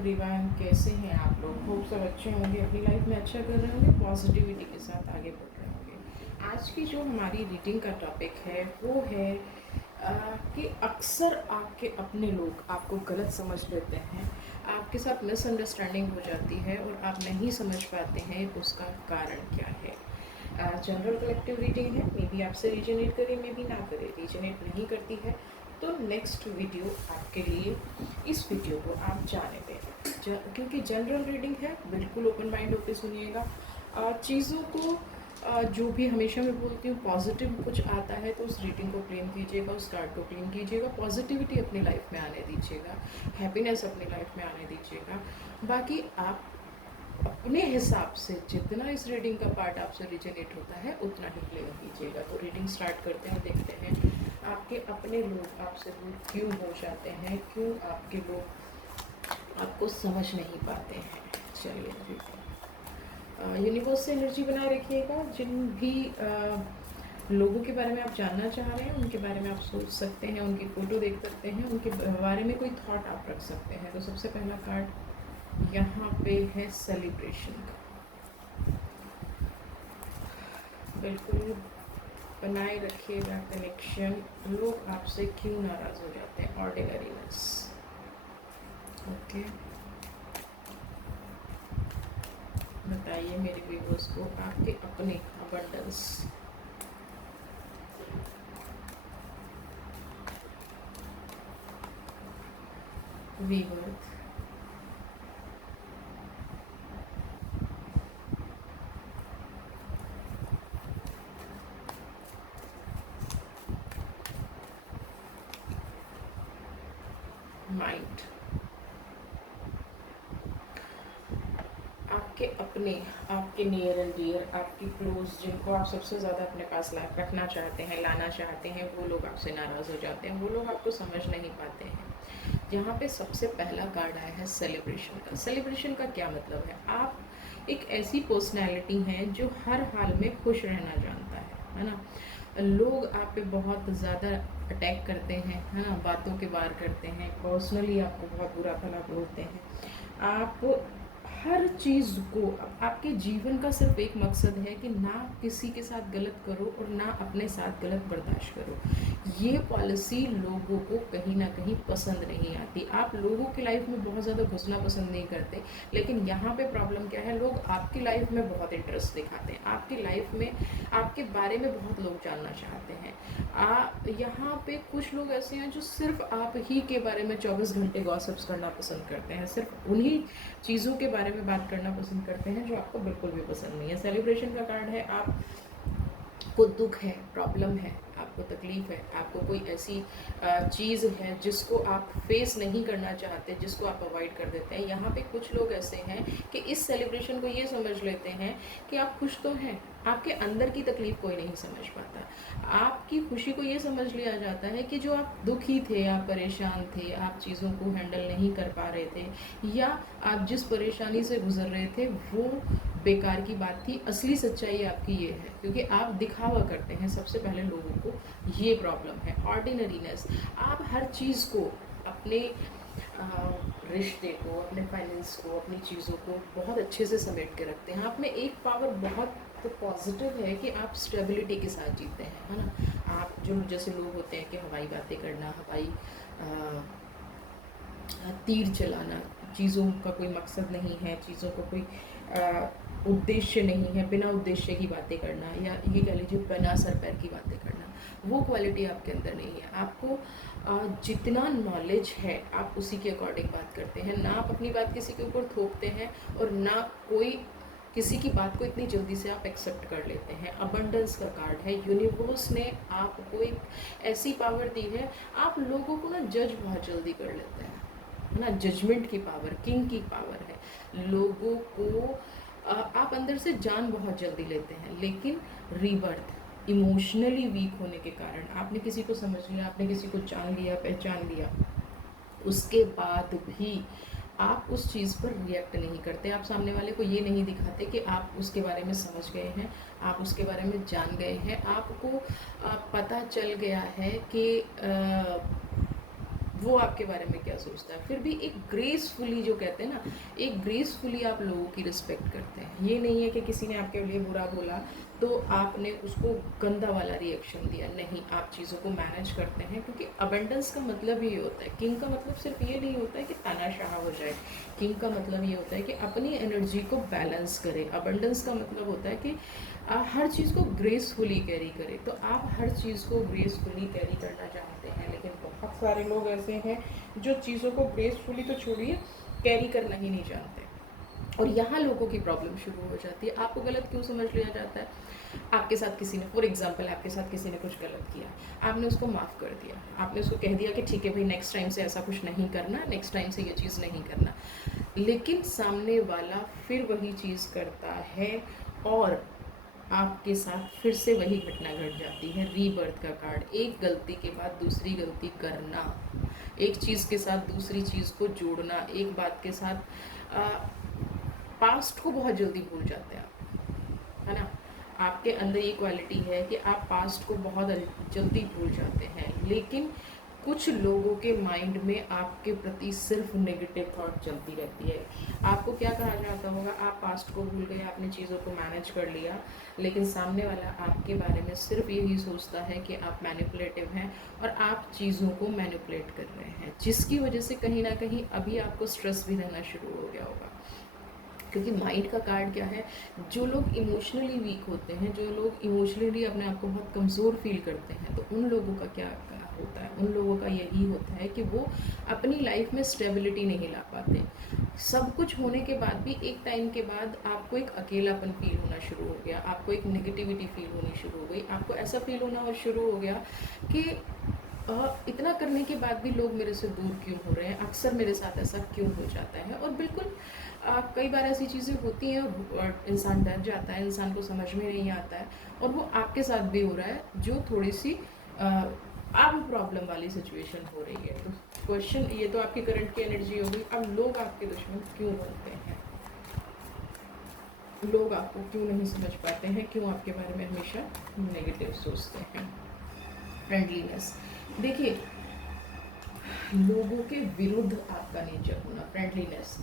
Everyone, कैसे हैं आप लोग? होप सब अच्छे होंगे, अपनी लाइफ में अच्छा कर रहे होंगे, पॉजिटिविटी के साथ आगे बढ़ रहे होंगे। आज की जो हमारी रीडिंग का टॉपिक है वो है कि अक्सर आपके अपने लोग आपको गलत समझ लेते हैं, आपके साथ मिसअंडरस्टैंडिंग हो जाती है और आप नहीं समझ पाते हैं उसका कारण क्या है। जनरल कलेक्टिव रीडिंग है, मे बी आपसे रीजनेट करे, मे बी ना करे। रीजनेट नहीं करती है तो नेक्स्ट वीडियो आपके लिए, इस वीडियो को आप जाने दें। क्योंकि जनरल रीडिंग है, बिल्कुल ओपन माइंड होकर सुनिएगा। चीज़ों को जो भी हमेशा मैं बोलती हूँ, पॉजिटिव कुछ आता है तो उस रीडिंग को क्लेम कीजिएगा, उस कार्ड को क्लेम कीजिएगा, पॉजिटिविटी अपनी लाइफ में आने दीजिएगा, हैप्पीनेस अपनी लाइफ में आने दीजिएगा। बाकी आप अपने हिसाब से जितना इस रीडिंग का पार्ट आपसे रिजनेट होता है उतना ही क्लेम कीजिएगा। तो रीडिंग स्टार्ट करते हैं, देखते हैं आपके अपने लोग आपसे दूर क्यों हो जाते हैं, क्यों आपके लोग आपको समझ नहीं पाते हैं। चलिए, यूनिवर्स से एनर्जी बनाए रखिएगा। जिन भी लोगों के बारे में आप जानना चाह रहे हैं उनके बारे में आप सोच सकते हैं, उनकी फ़ोटो देख सकते हैं, उनके बारे में कोई थॉट आप रख सकते हैं। तो सबसे पहला कार्ड यहाँ पे है सेलिब्रेशन का। बिल्कुल बनाए रखिएगा कनेक्शन। लोग आपसे क्यों नाराज़ हो जाते हैं? ऑर्डिनरीनेस। ओके, बताइए मेरे व्यूवर्स को आपके अपने अबंडेंस। वीवर्थ, माइंड। आपके अपने, आपके नियर एंड डियर, आपकी क्लोज, जिनको आप सबसे ज़्यादा अपने पास रखना चाहते हैं, लाना चाहते हैं, वो लोग आपसे नाराज़ हो जाते हैं, वो लोग आपको समझ नहीं पाते हैं। यहाँ पे सबसे पहला कार्ड आया है सेलिब्रेशन का। सेलिब्रेशन का क्या मतलब है? आप एक ऐसी पर्सनैलिटी हैं जो हर हाल में खुश रहना जानता है ना। लोग आप पे बहुत ज़्यादा अटैक करते हैं, है ना, बातों के वार करते हैं, पर्सनली आपको बहुत बुरा भला बोलते हैं। आप हर चीज़ को, आपके जीवन का सिर्फ एक मकसद है कि ना किसी के साथ गलत करो और ना अपने साथ गलत बर्दाश्त करो। ये पॉलिसी लोगों को कहीं ना कहीं पसंद नहीं आती। आप लोगों की लाइफ में बहुत ज़्यादा घुसना पसंद नहीं करते, लेकिन यहाँ पे प्रॉब्लम क्या है, लोग आपकी लाइफ में बहुत इंटरेस्ट दिखाते हैं, आपकी लाइफ में आपके बारे में बहुत लोग जानना चाहते हैं। यहाँ पे कुछ लोग ऐसे हैं जो सिर्फ आप ही के बारे में 24 घंटे गॉसिप्स करना पसंद करते हैं, सिर्फ उन्हीं चीज़ों के बारे में बात करना पसंद करते हैं जो आपको बिल्कुल भी पसंद नहीं है। सेलिब्रेशन का कार्ड है, आप को दुख है, प्रॉब्लम है, आपको तकलीफ़ है, आपको कोई ऐसी चीज़ है जिसको आप फेस नहीं करना चाहते, जिसको आप अवॉइड कर देते हैं। यहाँ पे कुछ लोग ऐसे हैं कि इस सेलिब्रेशन को ये समझ लेते हैं कि आप खुश तो हैं, आपके अंदर की तकलीफ़ कोई नहीं समझ पाता। आपकी खुशी को ये समझ लिया जाता है कि जो आप दुखी थे, आप परेशान थे, आप चीज़ों को हैंडल नहीं कर पा रहे थे, या आप जिस परेशानी से गुजर रहे थे वो बेकार की बात थी। असली सच्चाई आपकी ये है, क्योंकि आप दिखावा करते हैं सबसे पहले लोगों को, ये प्रॉब्लम है। ऑर्डिनरीनेस, आप हर चीज़ को, अपने रिश्ते को, अपने फाइनेंस को, अपनी चीज़ों को बहुत अच्छे से समेट के रखते हैं। आप में एक पावर बहुत पॉजिटिव है कि आप स्टेबिलिटी के साथ जीते हैं, है ना। आप जो जैसे लोग होते हैं कि हवाई बातें करना, हवाई तीर चलाना, चीज़ों का कोई मकसद नहीं है, चीज़ों को कोई उद्देश्य नहीं है, बिना उद्देश्य की बातें करना, या ये कह लीजिए बिना सर पैर की बातें करना, वो क्वालिटी आपके अंदर नहीं है। आपको जितना नॉलेज है आप उसी के अकॉर्डिंग बात करते हैं, ना आप अपनी बात किसी के ऊपर थोपते हैं और ना कोई किसी की बात को इतनी जल्दी से आप एक्सेप्ट कर लेते हैं। अबंडेंस का कार्ड है, यूनिवर्स ने आपको एक ऐसी पावर दी है, आप लोगों को ना जज बहुत जल्दी कर लेते हैं, है ना। जजमेंट की पावर, किंग की पावर है। लोगों को आप अंदर से जान बहुत जल्दी लेते हैं, लेकिन रीबर्थ, इमोशनली वीक होने के कारण, आपने किसी को समझ लिया, आपने किसी को जान लिया, पहचान लिया, उसके बाद भी आप उस चीज़ पर रिएक्ट नहीं करते। आप सामने वाले को ये नहीं दिखाते कि आप उसके बारे में समझ गए हैं, आप उसके बारे में जान गए हैं, आपको पता चल गया है कि वो आपके बारे में क्या सोचता है। फिर भी एक ग्रेसफुली, जो कहते हैं ना, एक ग्रेसफुली आप लोगों की रिस्पेक्ट करते हैं। ये नहीं है कि किसी ने आपके लिए बुरा बोला तो आपने उसको गंदा वाला रिएक्शन दिया, नहीं, आप चीज़ों को मैनेज करते हैं, क्योंकि अबंडेंस का मतलब ही होता है, किंग का मतलब सिर्फ ये नहीं होता है कि तानाशाह हो जाए। किंग का मतलब ये होता है कि अपनी एनर्जी को बैलेंस करें। अबंडेंस का मतलब होता है कि हर चीज़ को ग्रेसफुली कैरी करें। तो आप हर चीज़ को ग्रेसफुली कैरी करना चाहते हैं, लेकिन बहुत सारे लोग ऐसे हैं जो चीज़ों को ग्रेसफुली तो छोड़िए, कैरी करना ही नहीं जानते। और यहाँ लोगों की प्रॉब्लम शुरू हो जाती है। आपको गलत क्यों समझ लिया जाता है? आपके साथ किसी ने, फॉर एग्जांपल, आपके साथ किसी ने कुछ गलत किया, आपने उसको माफ़ कर दिया, आपने उसको कह दिया कि ठीक है भाई, नेक्स्ट टाइम से ऐसा कुछ नहीं करना, नेक्स्ट टाइम से ये चीज़ नहीं करना। लेकिन सामने वाला फिर वही चीज़ करता है और आपके साथ फिर से वही घटना घट जाती है। रीबर्थ का कार्ड, एक गलती के बाद दूसरी गलती करना, एक चीज़ के साथ दूसरी चीज़ को जोड़ना, एक बात के साथ पास्ट को बहुत जल्दी भूल जाते हैं आप, है ना। आपके अंदर ये क्वालिटी है कि आप पास्ट को बहुत जल्दी भूल जाते हैं, लेकिन कुछ लोगों के माइंड में आपके प्रति सिर्फ नेगेटिव थॉट चलती रहती है। आपको क्या कहा जाता होगा, आप पास्ट को भूल गए, आपने चीज़ों को मैनेज कर लिया, लेकिन सामने वाला आपके बारे में सिर्फ यही सोचता है कि आप मैनिपुलेटिव हैं और आप चीज़ों को मैनिपुलेट कर रहे हैं, जिसकी वजह से कहीं ना कहीं अभी आपको स्ट्रेस भी रहना शुरू हो गया होगा। क्योंकि माइंड का कार्ड क्या है, जो लोग इमोशनली वीक होते हैं, जो लोग इमोशनली अपने आप को बहुत कमज़ोर फील करते हैं, तो उन लोगों का क्या होता है, उन लोगों का यही होता है कि वो अपनी लाइफ में स्टेबिलिटी नहीं ला पाते। सब कुछ होने के बाद भी एक टाइम के बाद आपको एक अकेलापन फील होना शुरू हो गया, आपको एक नेगेटिविटी फील होनी शुरू हो गई, आपको ऐसा फील होना शुरू हो गया कि इतना करने के बाद भी लोग मेरे से दूर क्यों हो रहे हैं, अक्सर मेरे साथ ऐसा क्यों हो जाता है। और बिल्कुल कई बार ऐसी चीज़ें होती हैं और इंसान डर जाता है, इंसान को समझ में नहीं आता है, और वो आपके साथ भी हो रहा है, जो थोड़ी सी अब प्रॉब्लम वाली सिचुएशन हो रही है। तो क्वेश्चन ये तो आपकी करंट की एनर्जी हो गई। अब लोग आपके दुश्मन क्यों बनते हैं, लोग आपको क्यों नहीं समझ पाते हैं, क्यों आपके बारे में हमेशा नेगेटिव सोचते हैं। फ्रेंडलीनेस, देखिए, लोगों के विरुद्ध आपका नेचर होना, फ्रेंडलीनेस,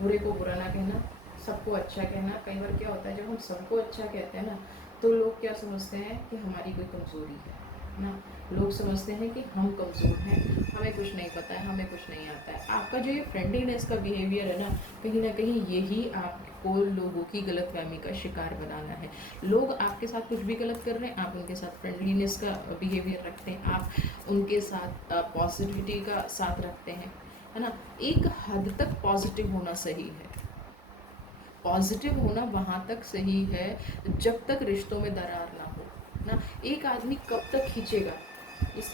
बुरे को बुरा ना कहना, सबको अच्छा कहना। कई बार क्या होता है, जब हम सबको अच्छा कहते हैं ना, तो लोग क्या समझते हैं कि हमारी कोई कमज़ोरी है ना। लोग समझते हैं कि हम कमज़ोर हैं, हमें कुछ नहीं पता है, हमें कुछ नहीं आता है। आपका जो ये फ्रेंडलीनेस का बिहेवियर है ना कहीं यही आपको लोगों की गलतफहमी का शिकार बनाना है। लोग आपके साथ कुछ भी गलत कर रहे हैं, आप उनके साथ फ्रेंडलीनेस का बिहेवियर रखते हैं, आप उनके साथ पॉजिटिविटी का साथ रखते हैं, है ना। एक हद तक पॉजिटिव होना सही है, पॉजिटिव होना वहाँ तक सही है जब तक रिश्तों में दरार ना हो ना। एक आदमी कब तक खींचेगा।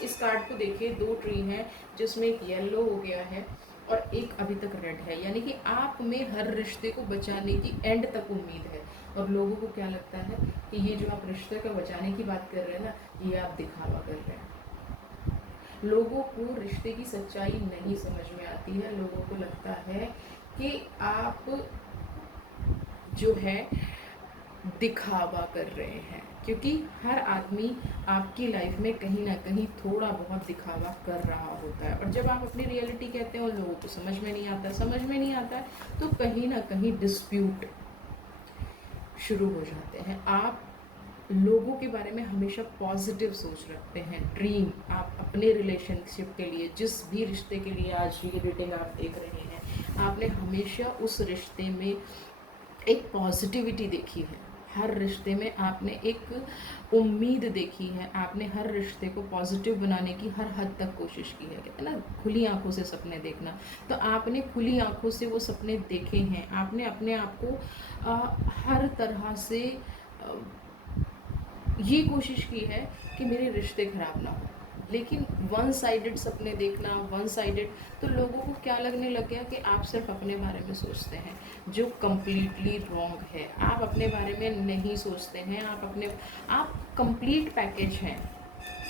इस कार्ड को देखिए, दो ट्री हैं जिसमें एक येलो हो गया है और एक अभी तक रेड है, यानी कि आप में हर रिश्ते को बचाने की एंड तक उम्मीद है। और लोगों को क्या लगता है कि ये जो आप रिश्ते को बचाने की बात कर रहे हैं ना, ये आप दिखावा कर रहे हैं। लोगों को रिश्ते की सच्चाई नहीं समझ में आती है। लोगों को लगता है कि आप जो है दिखावा कर रहे हैं, क्योंकि हर आदमी आपकी लाइफ में कहीं ना कहीं थोड़ा बहुत दिखावा कर रहा होता है। और जब आप अपनी रियलिटी कहते हैं और लोगों को समझ में नहीं आता, समझ में नहीं आता है, तो कहीं ना कहीं डिस्प्यूट शुरू हो जाते हैं। आप लोगों के बारे में हमेशा पॉजिटिव सोच रखते हैं। ड्रीम, आप अपने रिलेशनशिप के लिए, जिस भी रिश्ते के लिए आज ये रीडिंग आप देख रहे हैं, आपने हमेशा उस रिश्ते में एक पॉजिटिविटी देखी है। हर रिश्ते में आपने एक उम्मीद देखी है, आपने हर रिश्ते को पॉजिटिव बनाने की हर हद तक कोशिश की है। कहते हैं ना, खुली आंखों से सपने देखना, तो आपने खुली आंखों से वो सपने देखे हैं। आपने अपने आप को हर तरह से ये कोशिश की है कि मेरे रिश्ते ख़राब ना हो। लेकिन वन साइडेड सपने देखना, वन साइडेड, तो लोगों को क्या लगने लग गया कि आप सिर्फ अपने बारे में सोचते हैं, जो कम्प्लीटली रॉन्ग है। आप अपने बारे में नहीं सोचते हैं, आप कंप्लीट पैकेज हैं,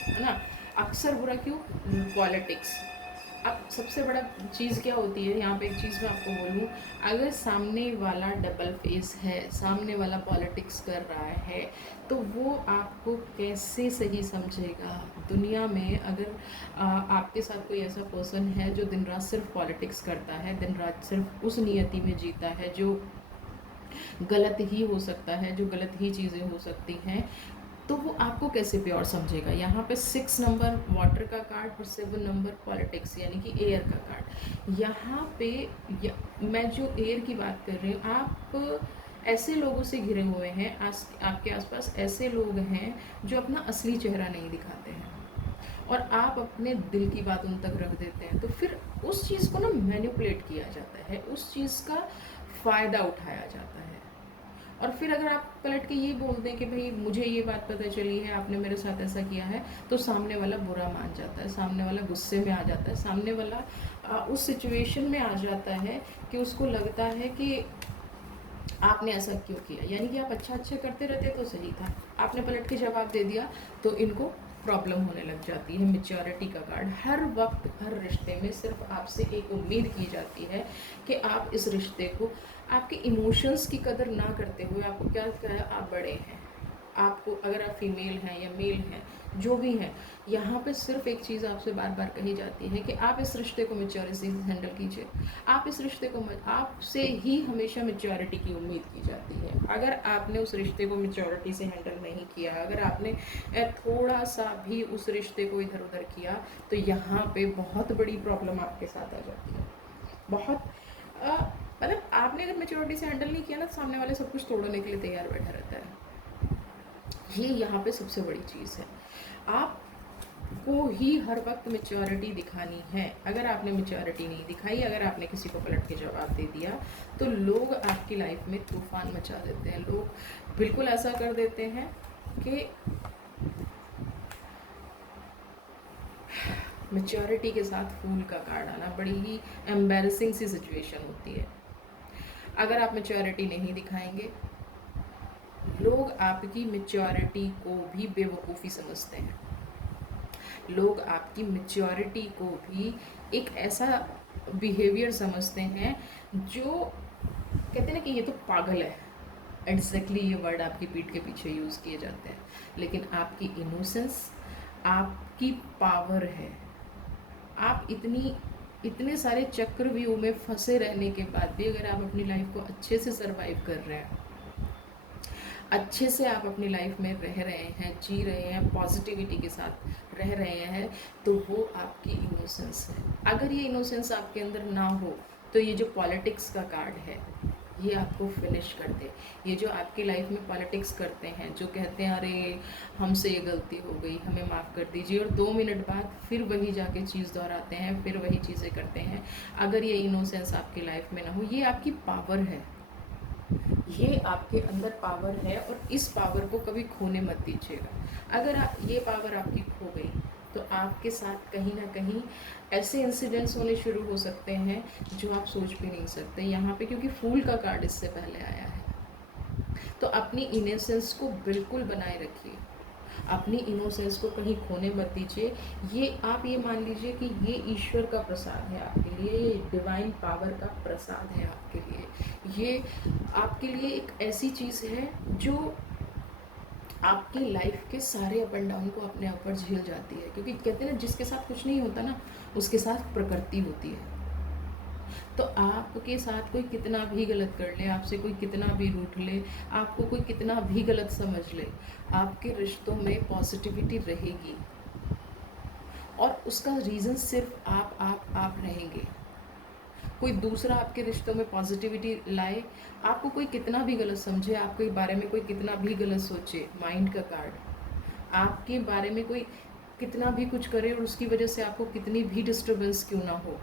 है ना। अक्सर बुरा क्यों, पॉलिटिक्स, अब सबसे बड़ा चीज़ क्या होती है यहाँ पे, एक चीज़ मैं आपको बोलूँ, अगर सामने वाला डबल फेस है, सामने वाला पॉलिटिक्स कर रहा है, तो वो आपको कैसे सही समझेगा दुनिया में। अगर आपके साथ कोई ऐसा पर्सन है जो दिन रात सिर्फ पॉलिटिक्स करता है, दिन रात सिर्फ उस नियति में जीता है जो गलत ही हो सकता है, जो गलत ही चीज़ें हो सकती हैं, तो वो आपको कैसे प्योर समझेगा। यहाँ पे 6 नंबर वाटर का कार्ड और 7 नंबर पॉलिटिक्स यानी कि एयर का कार्ड। यहाँ पे मैं जो एयर की बात कर रही हूँ, आप ऐसे लोगों से घिरे हुए हैं, आपके आसपास ऐसे लोग हैं जो अपना असली चेहरा नहीं दिखाते हैं और आप अपने दिल की बात उन तक रख देते हैं, तो फिर उस चीज़ को ना मैनिपुलेट किया जाता है, उस चीज़ का फ़ायदा उठाया जाता है। और फिर अगर आप पलट के ये बोल दें कि भाई मुझे ये बात पता चली है, आपने मेरे साथ ऐसा किया है, तो सामने वाला बुरा मान जाता है, सामने वाला गुस्से में आ जाता है, सामने वाला उस सिचुएशन में आ जाता है कि उसको लगता है कि आपने ऐसा क्यों किया। यानी कि आप अच्छा करते रहते तो सही था, आपने पलट के जवाब दे दिया, तो इनको प्रॉब्लम होने लग जाती है। मैच्योरिटी का कार्ड, हर वक्त हर रिश्ते में सिर्फ आपसे एक उम्मीद की जाती है कि आप इस रिश्ते को, आपके इमोशंस की कदर ना करते हुए, आपको क्या है, आप बड़े हैं, आपको, अगर आप फीमेल हैं या मेल हैं, जो भी हैं, यहाँ पे सिर्फ एक चीज़ आपसे बार बार कही जाती है कि आप इस रिश्ते को मैच्योरिटी से हैंडल कीजिए। आप इस रिश्ते को, आपसे ही हमेशा मैच्योरिटी की उम्मीद की जाती है। अगर आपने उस रिश्ते को मैच्योरिटी से हैंडल नहीं किया, अगर आपने थोड़ा सा भी उस रिश्ते को इधर उधर किया, तो यहाँ पे बहुत बड़ी प्रॉब्लम आपके साथ आ जाती है। बहुत मतलब आपने अगर मैच्योरिटी से हैंडल नहीं किया ना, तो सामने वाले सब कुछ तोड़ने के लिए तैयार बैठा रहता है। ये यहाँ पे सबसे बड़ी चीज़ है, आपको ही हर वक्त मैच्योरिटी दिखानी है। अगर आपने मैच्योरिटी नहीं दिखाई, अगर आपने किसी को पलट के जवाब दे दिया, तो लोग आपकी लाइफ में तूफान मचा देते हैं। लोग बिल्कुल ऐसा कर देते हैं कि मैच्योरिटी के साथ फूल का कार्ड आना बड़ी ही एम्बैरसिंग सी सिचुएशन होती है। अगर आप मैच्योरिटी नहीं दिखाएंगे, लोग आपकी मैच्योरिटी को भी बेवकूफ़ी समझते हैं। लोग आपकी मैच्योरिटी को भी एक ऐसा बिहेवियर समझते हैं जो कहते हैं ना कि ये तो पागल है। एग्जैक्टली ये वर्ड आपकी पीठ के पीछे यूज़ किए जाते हैं। लेकिन आपकी इनोसेंस आपकी पावर है। आप इतने सारे चक्रव्यूह में फंसे रहने के बाद भी अगर आप अपनी लाइफ को अच्छे से सरवाइव कर रहे हैं, अच्छे से आप अपनी लाइफ में रह रहे हैं, जी रहे हैं, पॉजिटिविटी के साथ रह रहे हैं, तो वो आपकी इनोसेंस है। अगर ये इनोसेंस आपके अंदर ना हो, तो ये जो पॉलिटिक्स का कार्ड है, ये आपको फिनिश कर दे। ये जो आपकी लाइफ में पॉलिटिक्स करते हैं, जो कहते हैं अरे हमसे ये गलती हो गई, हमें माफ़ कर दीजिए, और 2 मिनट बाद फिर वही जाके चीज़ दोहराते हैं, फिर वही चीज़ें करते हैं। अगर ये इनोसेंस आपकी लाइफ में ना हो, ये आपकी पावर है, ये आपके अंदर पावर है, और इस पावर को कभी खोने मत दीजिएगा। अगर ये पावर आपकी खो गई, तो आपके साथ कहीं ना कहीं ऐसे इंसिडेंट्स होने शुरू हो सकते हैं जो आप सोच भी नहीं सकते यहाँ पे, क्योंकि फूल का कार्ड इससे पहले आया है। तो अपनी इनोसेंस को बिल्कुल बनाए रखिए, अपनी इनोसेंस को कहीं खोने मत दीजिए। ये आप ये मान लीजिए कि ये ईश्वर का प्रसाद है आपके लिए, ये डिवाइन पावर का प्रसाद है आपके लिए। ये आपके लिए एक ऐसी चीज़ है जो आपकी लाइफ के सारे अप एंड डाउन को अपने ऊपर झेल जाती है। क्योंकि कहते हैं ना, जिसके साथ कुछ नहीं होता ना, उसके साथ प्रकृति होती है। तो आपके साथ कोई कितना भी गलत कर ले, आपसे कोई कितना भी रूठ ले, आपको कोई कितना भी गलत समझ ले, आपके रिश्तों में पॉजिटिविटी रहेगी, और उसका रीज़न सिर्फ आप रहेंगे। कोई दूसरा आपके रिश्तों में पॉजिटिविटी लाए, आपको कोई कितना भी गलत समझे, आपके बारे में कोई कितना भी गलत सोचे, माइंड का कार्ड, आपके बारे में कोई कितना भी कुछ करे और उसकी वजह से आपको कितनी भी डिस्टर्बेंस क्यों ना हो,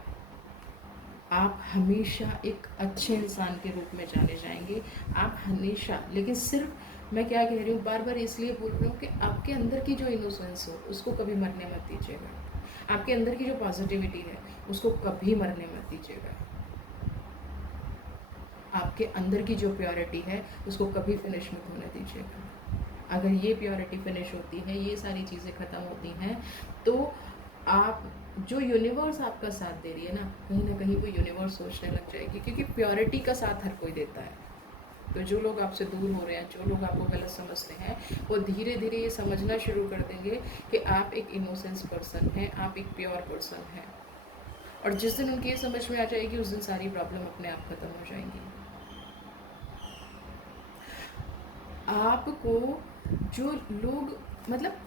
आप हमेशा एक अच्छे इंसान के रूप में जाने जाएंगे। आप हमेशा, लेकिन सिर्फ मैं क्या कह रही हूँ, बार बार इसलिए बोल रही हूँ कि आपके अंदर की जो इनोसेंस हो उसको कभी मरने मत दीजिएगा। आपके अंदर की जो पॉजिटिविटी है उसको कभी मरने मत दीजिएगा। आपके अंदर की जो प्योरिटी है उसको कभी फिनिश मत होने दीजिएगा। अगर ये प्योरिटी फिनिश होती है, ये सारी चीज़ें ख़त्म होती हैं, तो आप जो यूनिवर्स आपका साथ दे रही है ना कहीं वो यूनिवर्स सोचने लग जाएगी, क्योंकि प्योरिटी का साथ हर कोई देता है। तो जो लोग आपसे दूर हो रहे हैं, जो लोग आपको गलत समझते हैं, वो धीरे धीरे ये समझना शुरू कर देंगे कि आप एक इनोसेंस पर्सन हैं, आप एक प्योर पर्सन हैं। और जिस दिन उनकी ये समझ में आ जाएगी, उस दिन सारी प्रॉब्लम अपने आप खत्म हो जाएंगी। आपको जो लोग मतलब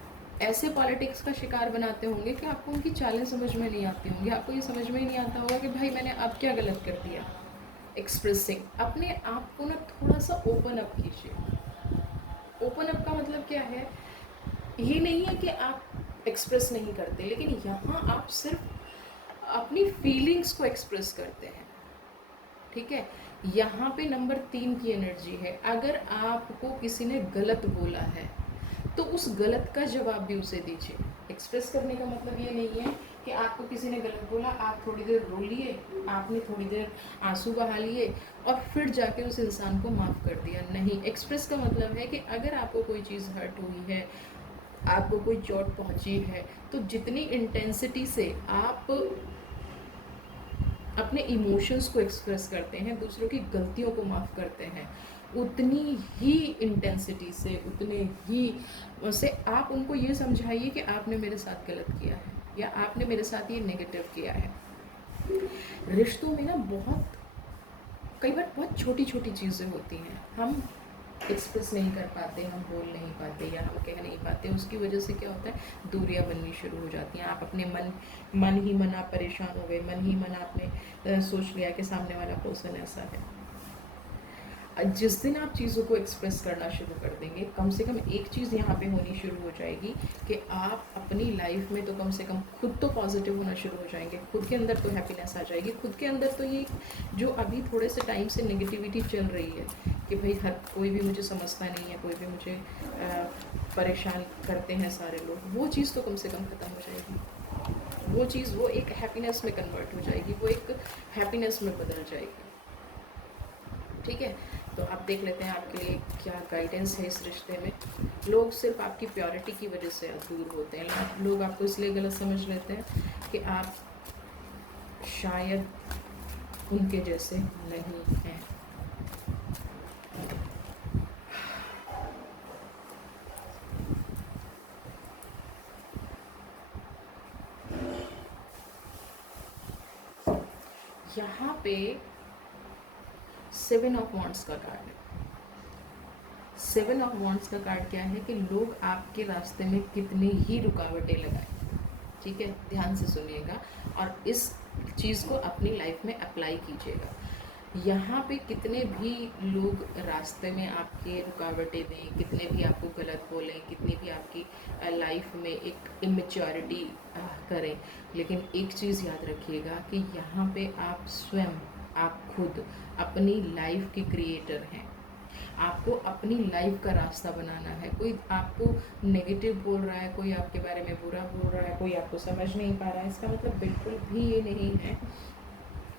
ऐसे पॉलिटिक्स का शिकार बनाते होंगे कि आपको उनकी चालें समझ में नहीं आती होंगी, आपको ये समझ में ही नहीं आता होगा कि भाई मैंने अब क्या गलत कर दिया। एक्सप्रेसिंग अपने आप को ना थोड़ा सा ओपन अप कीजिए। ओपन अप का मतलब क्या है? ये नहीं है कि आप एक्सप्रेस नहीं करते, लेकिन यहाँ आप सिर्फ अपनी फीलिंग्स को एक्सप्रेस करते हैं। ठीक है, यहाँ पे नंबर 3 की एनर्जी है। अगर आपको किसी ने गलत बोला है तो उस गलत का जवाब भी उसे दीजिए। एक्सप्रेस करने का मतलब ये नहीं है कि आपको किसी ने गलत बोला, आप थोड़ी देर रो लिए, आपने थोड़ी देर आंसू बहा लिए और फिर जाके उस इंसान को माफ़ कर दिया। नहीं, एक्सप्रेस का मतलब है कि अगर आपको कोई चीज़ हर्ट हुई है, आपको कोई चोट पहुंची है, तो जितनी इंटेंसिटी से आप अपने इमोशंस को एक्सप्रेस करते हैं, दूसरों की गलतियों को माफ़ करते हैं, उतनी ही इंटेंसिटी से, उतने ही से आप उनको ये समझाइए कि आपने मेरे साथ गलत किया है या आपने मेरे साथ ये नेगेटिव किया है। रिश्तों में ना कई बार बहुत छोटी छोटी चीज़ें होती हैं, हम एक्सप्रेस नहीं कर पाते, हम बोल नहीं पाते या हम कह नहीं पाते, उसकी वजह से क्या होता है, दूरियां बननी शुरू हो जाती हैं। आप अपने मन ही मन आप परेशान हो गए, मन ही मन आपने सोच लिया कि सामने वाला पर्सन ऐसा है। जिस दिन आप चीज़ों को एक्सप्रेस करना शुरू कर देंगे, कम से कम एक चीज़ यहाँ पे होनी शुरू हो जाएगी कि आप अपनी लाइफ में तो कम से कम खुद तो पॉजिटिव होना शुरू हो जाएंगे, खुद के अंदर तो हैप्पीनेस आ जाएगी, खुद के अंदर तो ये जो अभी थोड़े से टाइम से नेगेटिविटी चल रही है कि भाई हर कोई भी मुझे समझता नहीं है, कोई भी मुझे परेशान करते हैं सारे लोग, वो चीज़ तो कम से कम ख़त्म हो जाएगी। वो चीज़ वो एक हैप्पीनेस में कन्वर्ट हो जाएगी, वो एक हैप्पीनेस में बदल जाएगी। ठीक है, तो आप देख लेते हैं आपके लिए क्या गाइडेंस है इस रिश्ते में। लोग सिर्फ आपकी प्योरिटी की वजह से दूर होते हैं, लोग आपको इसलिए गलत समझ लेते हैं कि आप शायद उनके जैसे नहीं हैं। यहाँ पे 7 ऑफ वॉन्ड्स का कार्ड है। 7 ऑफ वॉन्ड्स का कार्ड क्या है कि लोग आपके रास्ते में कितनी ही रुकावटें लगाएं। ठीक है, ध्यान से सुनिएगा और इस चीज़ को अपनी लाइफ में अप्लाई कीजिएगा। यहाँ पे कितने भी लोग रास्ते में आपके रुकावटें दें, कितने भी आपको गलत बोलें, कितनी भी आपकी लाइफ में एक इमेच्योरिटी करें, लेकिन एक चीज़ याद रखिएगा कि यहाँ पे आप स्वयं, आप खुद अपनी लाइफ के क्रिएटर हैं। आपको अपनी लाइफ का रास्ता बनाना है। कोई आपको नेगेटिव बोल रहा है, कोई आपके बारे में बुरा बोल रहा है, कोई आपको समझ नहीं पा रहा है, इसका मतलब बिल्कुल भी ये नहीं है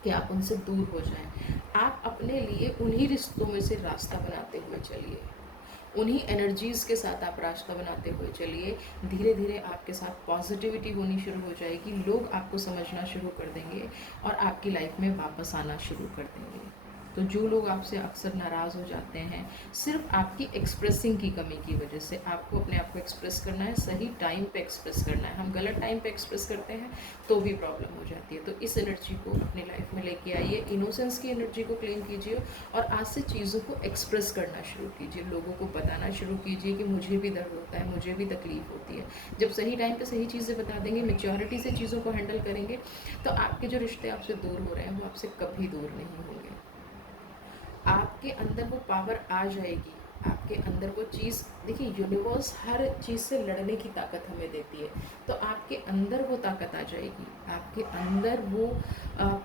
कि आप उनसे दूर हो जाएं। आप अपने लिए उन्हीं रिश्तों में से रास्ता बनाते हुए चलिए, उन्हीं एनर्जीज़ के साथ आप रास्ता बनाते हुए चलिए। धीरे धीरे आपके साथ पॉजिटिविटी होनी शुरू हो जाएगी, लोग आपको समझना शुरू कर देंगे और आपकी लाइफ में वापस आना शुरू कर देंगे। तो जो लोग आपसे अक्सर नाराज़ हो जाते हैं, सिर्फ आपकी एक्सप्रेसिंग की कमी की वजह से, आपको अपने आप को एक्सप्रेस करना है, सही टाइम पे एक्सप्रेस करना है। हम गलत टाइम पे एक्सप्रेस करते हैं तो भी प्रॉब्लम हो जाती है। तो इस एनर्जी को अपनी लाइफ में लेके आइए, इनोसेंस की एनर्जी को क्लेम कीजिए और आज से चीज़ों को एक्सप्रेस करना शुरू कीजिए। लोगों को बताना शुरू कीजिए कि मुझे भी दर्द होता है, मुझे भी तकलीफ़ होती है। जब सही टाइम पे सही चीज़ें बता देंगे, मेच्योरिटी से चीज़ों को हैंडल करेंगे, तो आपके जो रिश्ते आपसे दूर हो रहे हैं वो आपसे कभी दूर नहीं होंगे। आपके अंदर वो पावर आ जाएगी, आपके अंदर वो चीज़, देखिए यूनिवर्स हर चीज़ से लड़ने की ताकत हमें देती है, तो आपके अंदर वो ताकत आ जाएगी, आपके अंदर वो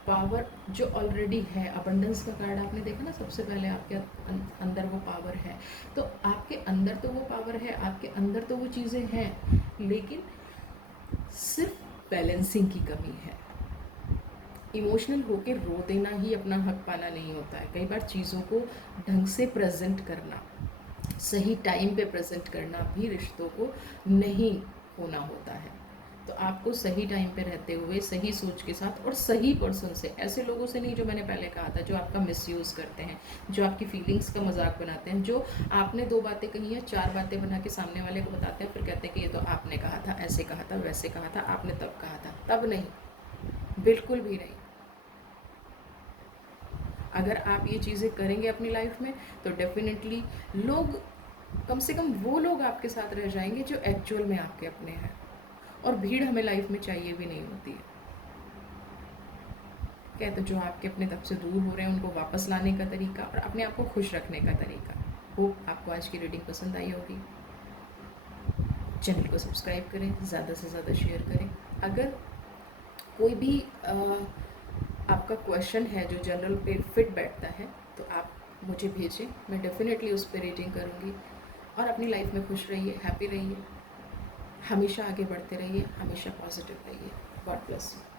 पावर जो ऑलरेडी है। अबंडेंस का कार्ड आपने देखा ना, सबसे पहले आपके अंदर वो पावर है, तो आपके अंदर तो वो पावर है, आपके अंदर तो वो चीज़ें हैं, लेकिन सिर्फ बैलेंसिंग की कमी है। इमोशनल होके रो देना ही अपना हक पाना नहीं होता है। कई बार चीज़ों को ढंग से प्रेजेंट करना, सही टाइम पे प्रेजेंट करना भी रिश्तों को नहीं होना होता है। तो आपको सही टाइम पे रहते हुए, सही सोच के साथ और सही पर्सन से, ऐसे लोगों से नहीं जो मैंने पहले कहा था, जो आपका मिसयूज़ करते हैं, जो आपकी फीलिंग्स का मजाक बनाते हैं, जो आपने 2 बातें कही हैं 4 बातें बना के सामने वाले को बताते हैं, फिर कहते हैं कि ये तो आपने कहा था, ऐसे कहा था, वैसे कहा था, आपने तब कहा था। तब नहीं, बिल्कुल भी नहीं। अगर आप ये चीज़ें करेंगे अपनी लाइफ में तो डेफिनेटली लोग, कम से कम वो लोग आपके साथ रह जाएंगे जो एक्चुअल में आपके अपने हैं। और भीड़ हमें लाइफ में चाहिए भी नहीं होती है। क्या है, तो जो आपके अपने तब से दूर हो रहे हैं उनको वापस लाने का तरीका और अपने आप को खुश रखने का तरीका। होप आपको आज की रीडिंग पसंद आई होगी। चैनल को सब्सक्राइब करें, ज़्यादा से ज़्यादा शेयर करें। अगर कोई भी आपका क्वेश्चन है जो जनरल पे फिट बैठता है तो आप मुझे भेजें, मैं डेफिनेटली उस पर रीडिंग करूँगी। और अपनी लाइफ में खुश रहिए, हैप्पी रहिए, हमेशा आगे बढ़ते रहिए, हमेशा पॉजिटिव रहिए। God bless you.